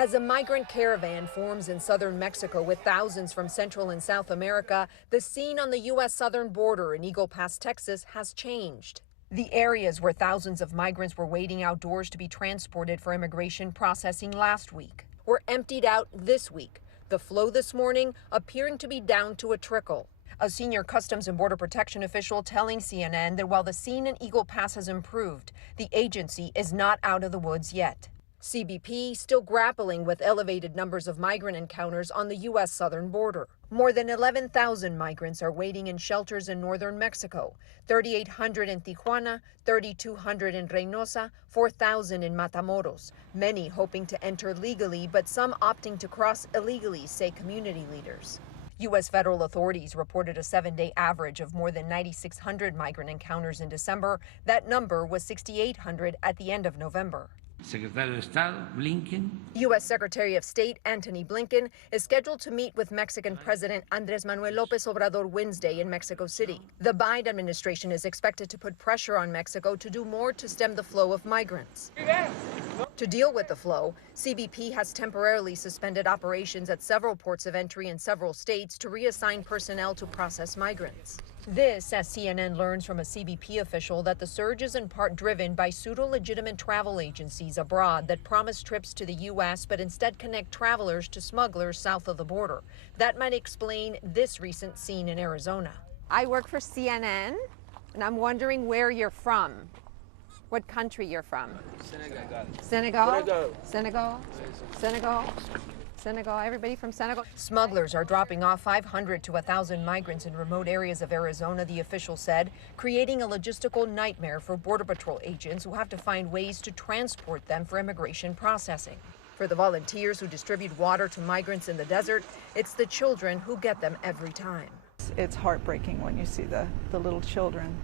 As a migrant caravan forms in southern Mexico with thousands from Central and South America, the scene on the U.S. southern border in Eagle Pass, Texas, has changed. The areas where thousands of migrants were waiting outdoors to be transported for immigration processing last week were emptied out this week, the flow this morning appearing to be down to a trickle. A senior Customs and Border Protection official telling CNN that while the scene in Eagle Pass has improved, the agency is not out of the woods yet. CBP still grappling with elevated numbers of migrant encounters on the U.S. southern border. More than 11,000 migrants are waiting in shelters in northern Mexico, 3,800 in Tijuana, 3,200 in Reynosa, 4,000 in Matamoros, many hoping to enter legally, but some opting to cross illegally, say community leaders. U.S. federal authorities reported a 7-day average of more than 9,600 migrant encounters in December. That number was 6,800 at the end of November. Secretario de Estado, Blinken. U.S. Secretary of State Antony Blinken is scheduled to meet with Mexican President Andrés Manuel López Obrador Wednesday in Mexico City. The Biden administration is expected to put pressure on Mexico to do more to stem the flow of migrants. To deal with the flow, CBP has temporarily suspended operations at several ports of entry in several states to reassign personnel to process migrants. This, as CNN learns from a CBP official, that the surge is in part driven by pseudo-legitimate travel agencies abroad that promise trips to the U.S. but instead connect travelers to smugglers south of the border. That might explain this recent scene in Arizona. I work for CNN, and I'm wondering where you're from. What country you're from? Senegal. Senegal, everybody from Senegal. Smugglers are dropping off 500 to 1,000 migrants in remote areas of Arizona, the official said, creating a logistical nightmare for Border Patrol agents who have to find ways to transport them for immigration processing. For the volunteers who distribute water to migrants in the desert, it's the children who get them every time. It's heartbreaking when you see the little children.